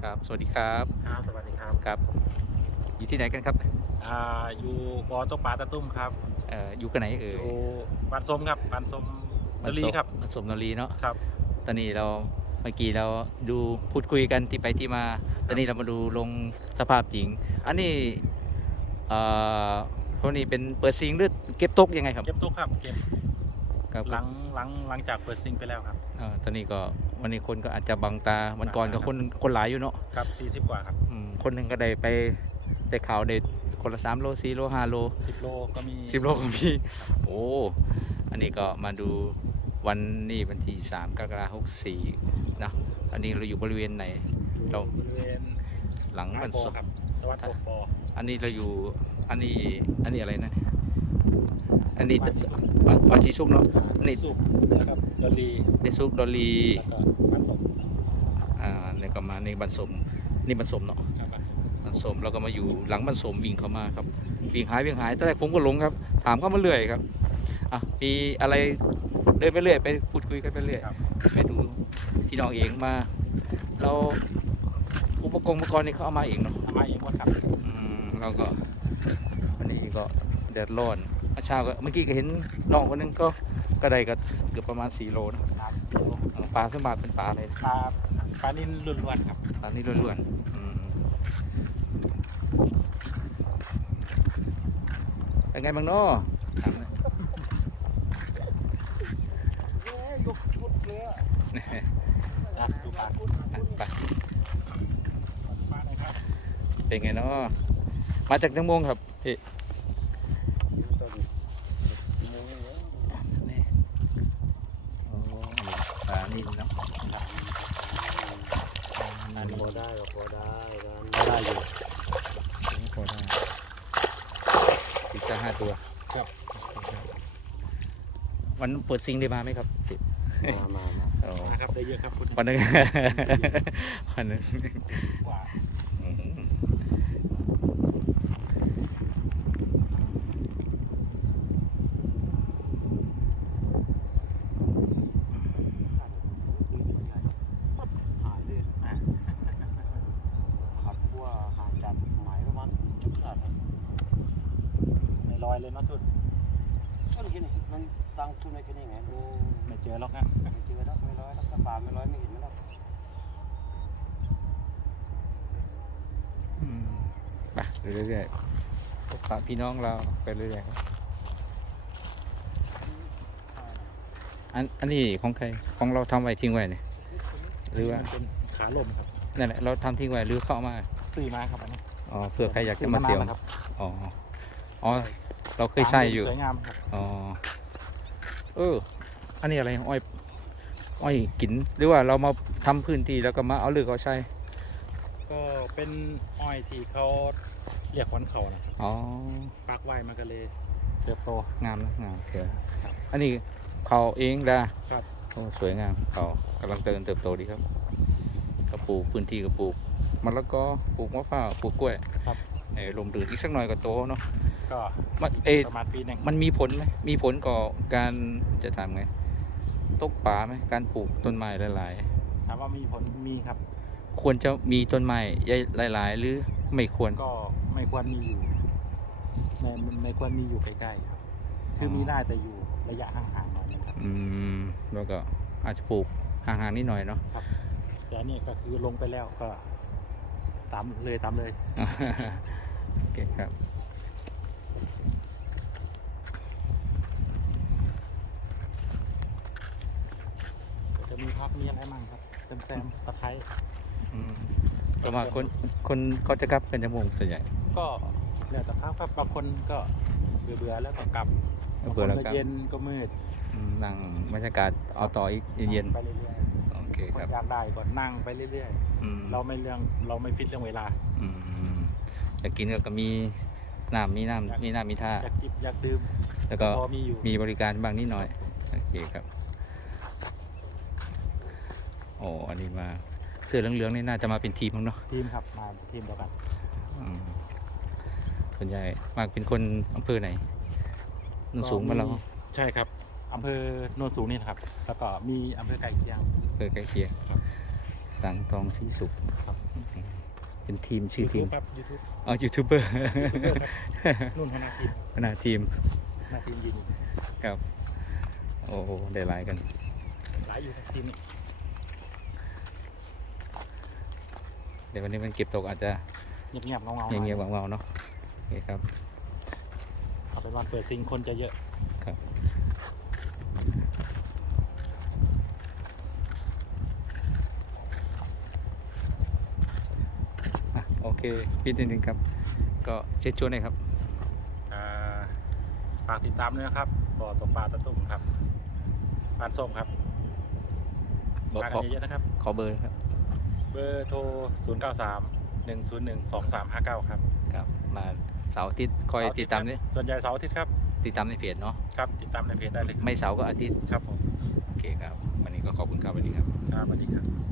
ครับ สวัสดีครับครับสวัสดีครับครับ อยู่ที่ไหนกันครับอ่าอยู่บอตกปลาตะตุ้มครับเอ่ออยู่กันไหนเอ่อยยู่บ้านส้มครับบ้านส้มตะลีครับมันสมนรีเนาะครับ ตอนนี้เราเมื่อกี้เราดูพูดคุยกันที่ไปที่มา ตอนนี้เรามาดูลงสภาพจริง อันนี้เอ่อพวกนี้เป็นเปิดซิงหรือเก็บตกยังไงครับเก็บตุ๊กครับเก็บครับหลังหลังหลังจากเปิดซิงไปแล้วครับ เอ่อตอนนี้ก็ วันนี้คนก็อาจจะบังตาวันก่อนก็คนคนหลายอยู่เนาะครับ40 กว่าครับอืมคนหนึ่งก็ได้ไปได้ข่าวได้คนละสามโลสี่โลห้าโล10โลก็มีสิบโลของพี่ โอ้อันนี้ก็มาดูวันนี้วันที่สามกรกฎาคมหกสี่นะอันนี้เราอยู่บริเวณไหน เรา บริเวณหลังบ้ามันนโปสมครับตะวันตกปออันนี้เราอยู่อันนี้อันนี้อะไรนะ อันนี้บ้านสีสุกวันวันชีซุกเนาะนี่สุกแล้วก็ดอลลีในซุกดอลลีแล้วก็บ้านสมอ่าเนี่ยก็มาในบันสมนี่บันสมเนาะครับบ้านสมบันสมแล้วก็มาอยู่หลังบันสมวิ่งเข้ามาครับวิ่งหายวิ่งหายตอนแรกผมก็หลงครับ ถามเข้ามาเรื่อยครับอะมีอะไรเดินไปเรื่อยไปพูดคุยกันไปเรื่อยครับไปดูพี่น้องเองมา เราอุปกรณ์อุปกรณ์นี่เขาเอามาเองเนาะเอามาเองหมดครับอืมเราก็วันนี้ก็ เดือดร้อนเมื่อเช้าก็เมื่อกี้ก็เห็นน้องคนนึงก็ก็ได้ก็เกือบประมาณ4โลนะครับเออปลาสมบัติเป็นปลาอะไรปลาปลานิ่นล้วนๆครับปลานี่ล้วนๆอืมเป็นไงบ้างเนาะถามหน่อยนะดูปลาอะไปปลาหน่อยครับเป็นไงเนาะมาจากจังมงครับพี่นี่โอ้ ปลานี่เนาะอันนี้พอได้ก็พอได้พอได้อยู่นี่พอได้อีกสักห้าตัว ครับ วันเปิดซิงได้มาไหมครับพี่มามามาอ๋อนะครับได้เยอะครับคุณวันนึงวันนึง กว่า อืม หายเลยขับพัวหาจั ดหมายประมาณจุดขาดในลอยเลยเนาะทุนต้นกินมันตังทุนไม่แค่นี้ไงดูไม่เจอหรอกนะไม่เจอแล้วไม่ร้อยแล้วก็ป่าไม่ร้อยไม่เห็นมันแล้วอืมไปเรื่อยๆพบปะพี่น้องเราไปเรื่อยๆครับอันอันนี้ของใครของเราทำไว้ทิ้งไว้เนี่ยหรือว่ามันเป็นขาลมครับนั่นแหละเราทำทิ้งไว้หรือเข้ามา ซื้อมาครับอันนี้อ๋อเผื่อใครอยากจะมาเสียวซื้อนนนแล้วครับอ๋ออ๋อเราเคยใช้อยู่สวยงามครับอ๋อเออ อันนี้อะไรอ้อยอ้อยกินหรือว่าเรามาทำพื้นที่แล้วก็มาเอาเลือกเขาใช้ก็เป็นอ้อยที่เขาเรียกวันเขานะครับอ๋อปักไว้มันก็เลยเติบโต งามนะงามเถอะครับอันนี้เขาเองดาครับ โอ้สวยงามเขากำลังเติบเติบโตดีครับก็ปลูกพื้นที่ก็ปลูก มะละกอปลูกมะพร้าวปลูกกล้วยครับเออลมดื่นอีกสักหน่อยก็โตเนาะก็มันเอยประมาณปีหนึ่งมันมีผลไหมมีผลก่อการจะทำไงตกป่าไหมการปลูกต้นไม้หลายๆถามว่ามีผลมีครับ ควรจะมีต้นไม้ใหญ่หลาย ๆ หรือไม่ควรก็ไม่ควรมีอยู่ไม่ไม่ไม่ควรมีอยู่ใกล้ๆครับคือมีได้แต่อยู่ระยะห่างๆหน่อยนะครับอืมแล้วก็อาจจะปลูกห่างๆนิดหน่อยเนาะแต่อันนี่ก็คือลงไปแล้วก็ ตามเลยตามเลย โอเคครับก็จะมีพักมีอะไรมั่งครับแซมแซมตะไคร้อืมก็มาคนคนเขาจะกลับเป็นจมูกส่วนใหญ่ ก็แล้วแต่พักครับบางคนก็เบื่อเบื่อๆแล้วก็กลับเบื่อแล้วบางคนกลับเย็นก็มืดอืมนั่งบรรยากาศเอาต่ออีกเย็นไปเรื่อยๆโอเคๆคคนรับ อยากได้ก็นั่งไปเรื่อยอืมๆ เราไม่เรื่องเราไม่ฟิตเรื่องเวลา อืมจะกินก็มีน้ำมีน้ำมีน้ำมีท่า อยากจิบอยากดื่มแล้วก็พอมีอยู่มีบริการบ้างนิดหน่อย โอเคครับโอ้อันนี้มาเสื้อเหลืองๆนี่น่าจะมาเป็นทีมมั้งเนาะทีมครับมาทีมเดียวกันอืมส่วนใหญ่มากเป็นคนอำเภอไหนโนนสูงมานเราใช่ครับ อำเภอโนนสูงนี่นะครับ แล้วก็มีอำเภอไก่เคียงอำเภอใกล้เคียงครับสสังทองสีสุขครับ เป็นทีมชื่อทีม ครับยูทูบอ๋อยูทูบเบอร์นุ่นหัวหน้าทีมคณะทีมหน้าทีมยินครับ โอ้โหได้หลายกัน หลายอยู่ครับทีมนี้เดี๋ยววันนี้มันเก็บตกอาจจะเงียบๆเงาๆหน่อเงียบๆเงาๆเนาะโอเคครับ เอาเป็นวันเปิดซิงคนจะเยอะครับ อะโอเคพี่นิดนึงครับ ก็เชิญชวนหน่อยครับอ่าฝากติดตามด้วยนะครับบ่อตกปลาตะตุ่มครับปานส้มครับบอกมาขกัอนเยอะๆนะครับ ขอเบอร์ครับเบอร์โทร 0 9 3 1 0 1 2 3 5 9 ครับครับ มาเสาร์อาทิตย์คอยติดตามนี่ส่วนใหญ่เสาร์อาทิตย์ครับ ติดตามในเพจเนาะครับ ติดตามในเพจได้เลยครับไม่เสาร์ก็อาทิตย์ครับผมโอเคครับวันนี้ก็ขอบคุณครับสวัสดีครับ ครับสวัสดีครับ